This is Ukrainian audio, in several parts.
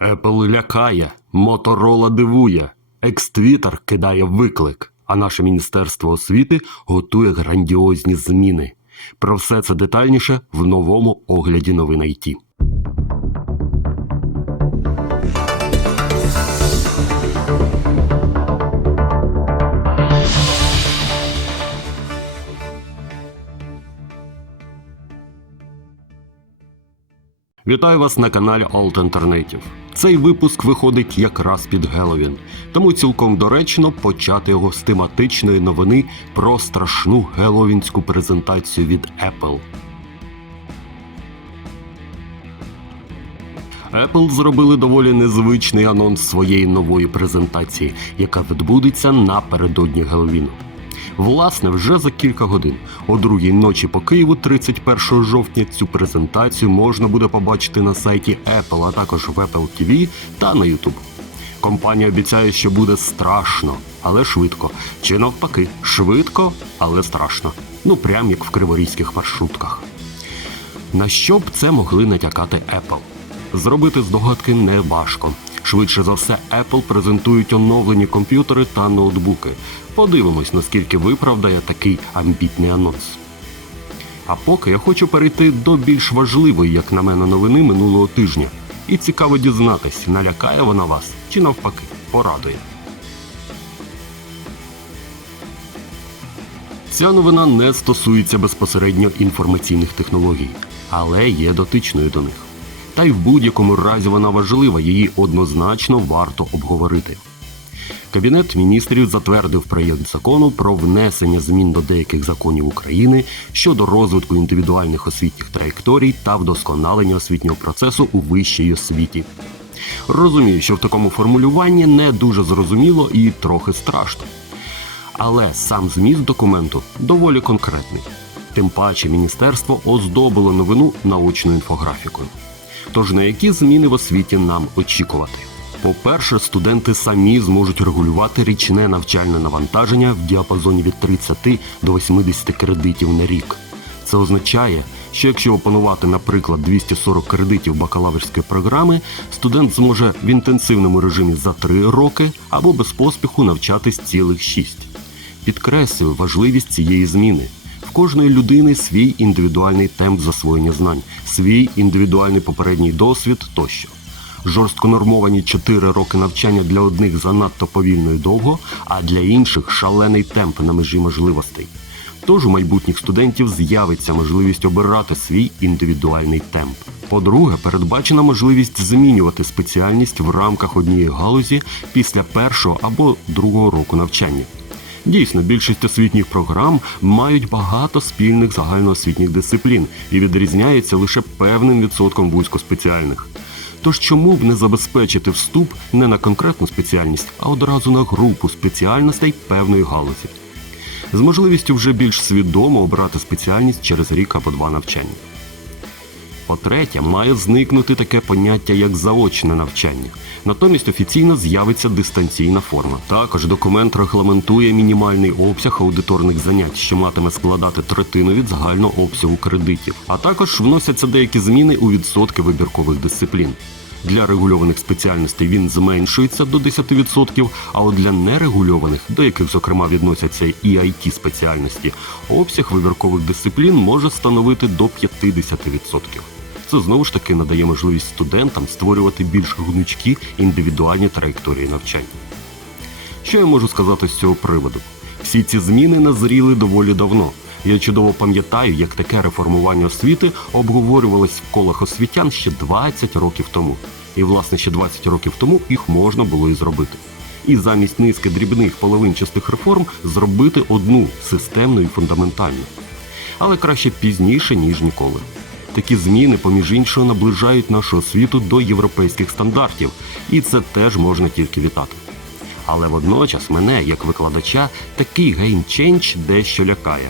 Apple лякає, Motorola дивує, Екствітер кидає виклик, а наше Міністерство освіти готує грандіозні зміни. Про все це детальніше в новому огляді новин IT. Вітаю вас на каналі Alt Alternative. Цей випуск виходить якраз під Геловін, тому цілком доречно почати його з тематичної новини про страшну геловінську презентацію від Apple. Apple зробили доволі незвичний анонс своєї нової презентації, яка відбудеться напередодні Геловіну. Власне, вже за кілька годин, о другій ночі по Києву, 31 жовтня, цю презентацію можна буде побачити на сайті Apple, а також в Apple TV та на YouTube. Компанія обіцяє, що буде страшно, але швидко. Чи навпаки, швидко, але страшно. Ну прям як в криворізьких маршрутках. На що б це могли натякати Apple? Зробити здогадки не важко. Швидше за все, Apple презентують оновлені комп'ютери та ноутбуки. Подивимось, наскільки виправдає такий амбітний анонс. А поки я хочу перейти до більш важливої, як на мене, новини минулого тижня. І цікаво дізнатись, налякає вона вас чи навпаки порадує. Ця новина не стосується безпосередньо інформаційних технологій, але є дотичною до них. Та й в будь-якому разі вона важлива, її однозначно варто обговорити. Кабінет міністрів затвердив проєкт закону про внесення змін до деяких законів України щодо розвитку індивідуальних освітніх траєкторій та вдосконалення освітнього процесу у вищій освіті. Розумію, що в такому формулюванні не дуже зрозуміло і трохи страшно. Але сам зміст документу доволі конкретний. Тим паче міністерство оздобило новину научною інфографікою. Тож на які зміни в освіті нам очікувати? По-перше, студенти самі зможуть регулювати річне навчальне навантаження в діапазоні від 30 до 80 кредитів на рік. Це означає, що якщо опанувати, наприклад, 240 кредитів бакалаврської програми, студент зможе в інтенсивному режимі за 3 роки або без поспіху навчатись цілих 6. Підкреслюю важливість цієї зміни. Кожної людини свій індивідуальний темп засвоєння знань, свій індивідуальний попередній досвід тощо. Жорстко нормовані 4 роки навчання для одних занадто повільно і довго, а для інших шалений темп на межі можливостей. Тож у майбутніх студентів з'явиться можливість обирати свій індивідуальний темп. По-друге, передбачена можливість змінювати спеціальність в рамках однієї галузі після першого або другого року навчання. Дійсно, більшість освітніх програм мають багато спільних загальноосвітніх дисциплін і відрізняються лише певним відсотком вузькоспеціальних. Тож чому б не забезпечити вступ не на конкретну спеціальність, а одразу на групу спеціальностей певної галузі, з можливістю вже більш свідомо обрати спеціальність через рік або два навчання. По-третє, має зникнути таке поняття як заочне навчання. Натомість офіційно з'явиться дистанційна форма. Також документ регламентує мінімальний обсяг аудиторних занять, що матиме складати третину від загального обсягу кредитів. А також вносяться деякі зміни у відсотки вибіркових дисциплін. Для регульованих спеціальностей він зменшується до 10%, а от для нерегульованих, до яких, зокрема, відносяться і it спеціальності, обсяг вибіркових дисциплін може становити до 50%. Це знову ж таки надає можливість студентам створювати більш гнучкі індивідуальні траєкторії навчання. Що я можу сказати з цього приводу? Всі ці зміни назріли доволі давно. Я чудово пам'ятаю, як таке реформування освіти обговорювалось в колах освітян ще 20 років тому. І, власне, ще 20 років тому їх можна було і зробити. І замість низки дрібних половинчастих реформ зробити одну системну і фундаментальну. Але краще пізніше, ніж ніколи. Такі зміни, поміж іншого, наближають нашу освіту до європейських стандартів, і це теж можна тільки вітати. Але водночас мене, як викладача, такий геймченч дещо лякає.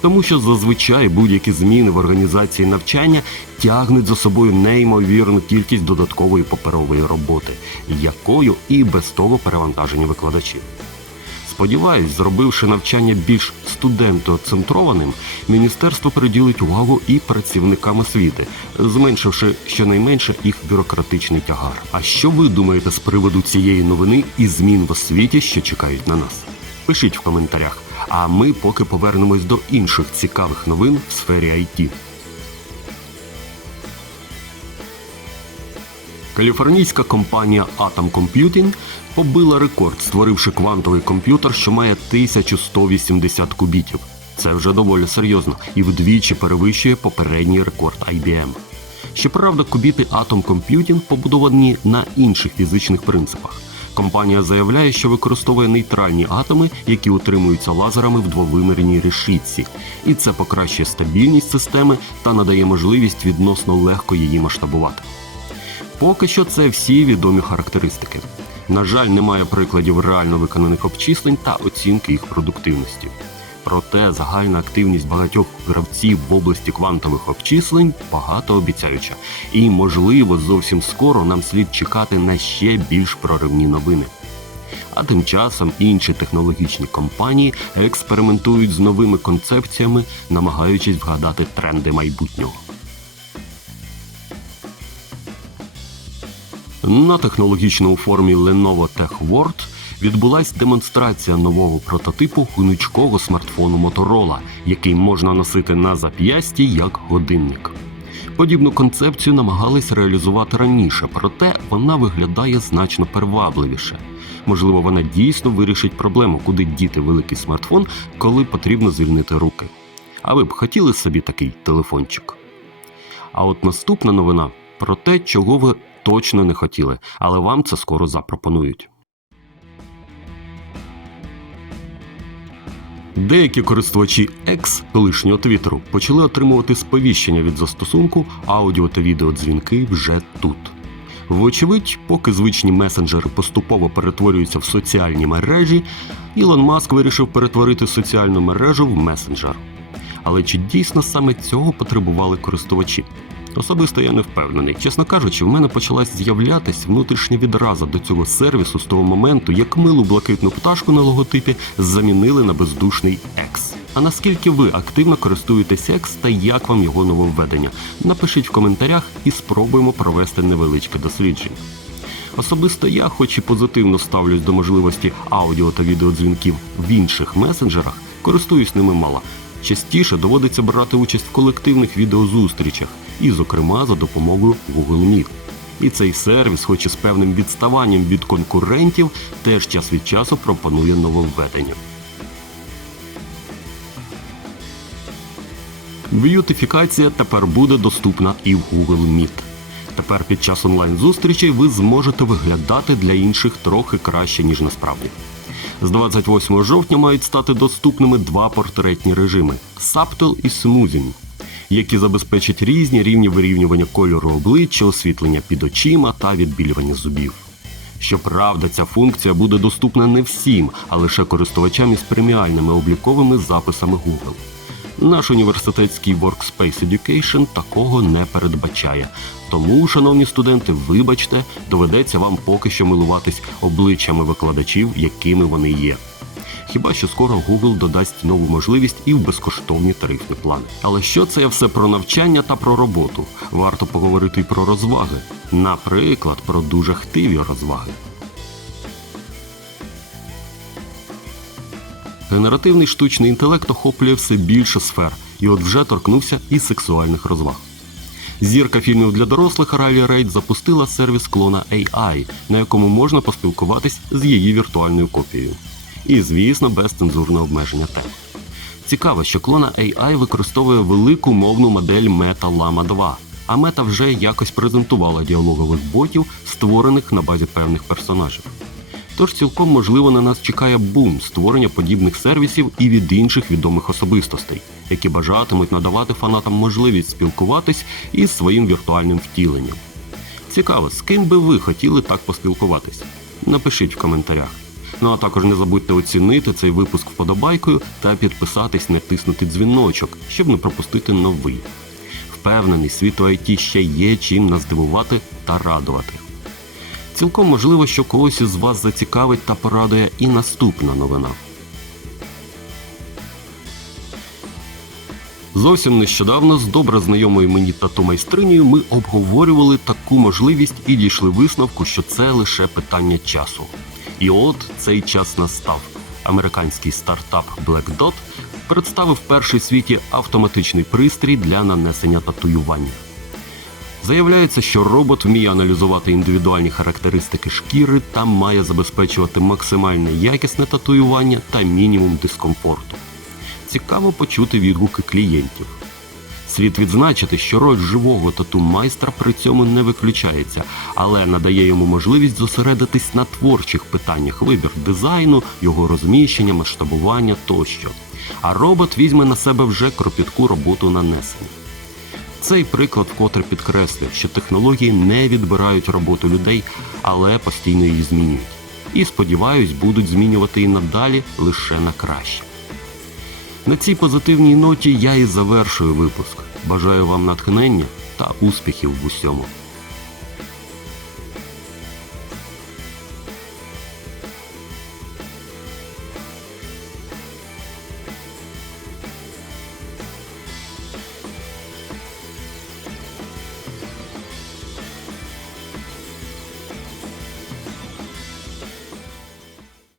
Тому що зазвичай будь-які зміни в організації навчання тягнуть за собою неймовірну кількість додаткової паперової роботи, якою і без того перевантажені викладачі. Сподіваюсь, зробивши навчання більш студентоцентрованим, міністерство приділить увагу і працівникам освіти, зменшивши щонайменше їх бюрократичний тягар. А що ви думаєте з приводу цієї новини і змін в освіті, що чекають на нас? Пишіть в коментарях. А ми поки повернемось до інших цікавих новин в сфері IT. Каліфорнійська компанія Atom Computing побила рекорд, створивши квантовий комп'ютер, що має 1180 кубітів. Це вже доволі серйозно і вдвічі перевищує попередній рекорд IBM. Щоправда, кубіти Atom Computing побудовані на інших фізичних принципах. Компанія заявляє, що використовує нейтральні атоми, які утримуються лазерами в двовимірній решітці, і це покращує стабільність системи та надає можливість відносно легко її масштабувати. Поки що це всі відомі характеристики. На жаль, немає прикладів реально виконаних обчислень та оцінки їх продуктивності. Проте загальна активність багатьох гравців в області квантових обчислень багатообіцяюча. І, можливо, зовсім скоро нам слід чекати на ще більш проривні новини. А тим часом інші технологічні компанії експериментують з новими концепціями, намагаючись вгадати тренди майбутнього. На технологічному форумі Lenovo Tech World відбулась демонстрація нового прототипу гнучкого смартфону Motorola, який можна носити на зап'ясті як годинник. Подібну концепцію намагались реалізувати раніше, проте вона виглядає значно перевабливіше. Можливо, вона дійсно вирішить проблему, куди діти великий смартфон, коли потрібно звільнити руки. А ви б хотіли собі такий телефончик? А от наступна новина про те, чого ви точно не хотіли, але вам це скоро запропонують. Деякі користувачі X колишнього Твіттеру почали отримувати сповіщення від застосунку аудіо та відеодзвінки вже тут. Вочевидь, поки звичні месенджери поступово перетворюються в соціальні мережі, Ілон Маск вирішив перетворити соціальну мережу в месенджер. Але чи дійсно саме цього потребували користувачі? Особисто я не впевнений. Чесно кажучи, в мене почалась з'являтись внутрішня відраза до цього сервісу з того моменту, як милу блакитну пташку на логотипі замінили на бездушний X. А наскільки ви активно користуєтесь X та як вам його нововведення? Напишіть в коментарях і спробуємо провести невеличке дослідження. Особисто я, хоч і позитивно ставлюсь до можливості аудіо та відеодзвінків в інших месенджерах, користуюсь ними мало. Частіше доводиться брати участь в колективних відеозустрічах, і, зокрема, за допомогою Google Meet. І цей сервіс, хоч і з певним відставанням від конкурентів, теж час від часу пропонує нововведення. Б'ютифікація тепер буде доступна і в Google Meet. Тепер під час онлайн-зустрічей ви зможете виглядати для інших трохи краще, ніж насправді. З 28 жовтня мають стати доступними два портретні режими Subtle і Smoothing, які забезпечать різні рівні вирівнювання кольору обличчя, освітлення під очима та відбілювання зубів. Щоправда, ця функція буде доступна не всім, а лише користувачам із преміальними обліковими записами Google. Наш університетський Workspace Education такого не передбачає. Тому, шановні студенти, вибачте, доведеться вам поки що милуватись обличчями викладачів, якими вони є. Хіба що скоро Google додасть нову можливість і в безкоштовні тарифні плани. Але що це все про навчання та про роботу? Варто поговорити й про розваги. Наприклад, про дуже хтиві розваги. Генеративний штучний інтелект охоплює все більше сфер, і от вже торкнувся і сексуальних розваг. Зірка фільмів для дорослих Райлі Рейд запустила сервіс клона AI, на якому можна поспілкуватись з її віртуальною копією. І, звісно, без цензурного обмеження тем. Цікаво, що клона AI використовує велику мовну модель Meta Llama 2, а Meta вже якось презентувала діалогових ботів, створених на базі певних персонажів. Тож цілком можливо на нас чекає бум створення подібних сервісів і від інших відомих особистостей, які бажатимуть надавати фанатам можливість спілкуватись із своїм віртуальним втіленням. Цікаво, з ким би ви хотіли так поспілкуватись? Напишіть в коментарях. Ну а також не забудьте оцінити цей випуск вподобайкою та підписатись, натиснути дзвіночок, щоб не пропустити новий. Впевнений, світу IT ще є чим нас здивувати та радувати. Цілком можливо, що когось із вас зацікавить та порадує і наступна новина. Зовсім нещодавно з добре знайомою мені тату-майстринею ми обговорювали таку можливість і дійшли висновку, що це лише питання часу. І от цей час настав. Американський стартап Black Dot представив перший світі автоматичний пристрій для нанесення татуювання. Заявляється, що робот вміє аналізувати індивідуальні характеристики шкіри та має забезпечувати максимальне якісне татуювання та мінімум дискомфорту. Цікаво почути відгуки клієнтів. Слід відзначити, що роль живого тату майстра при цьому не виключається, але надає йому можливість зосередитись на творчих питаннях вибір дизайну, його розміщення, масштабування тощо. А робот візьме на себе вже кропітку роботу нанесення. Цей приклад вкотре підкреслює, що технології не відбирають роботу людей, але постійно її змінюють. І сподіваюсь, будуть змінювати і надалі лише на краще. На цій позитивній ноті я і завершую випуск. Бажаю вам натхнення та успіхів в усьому.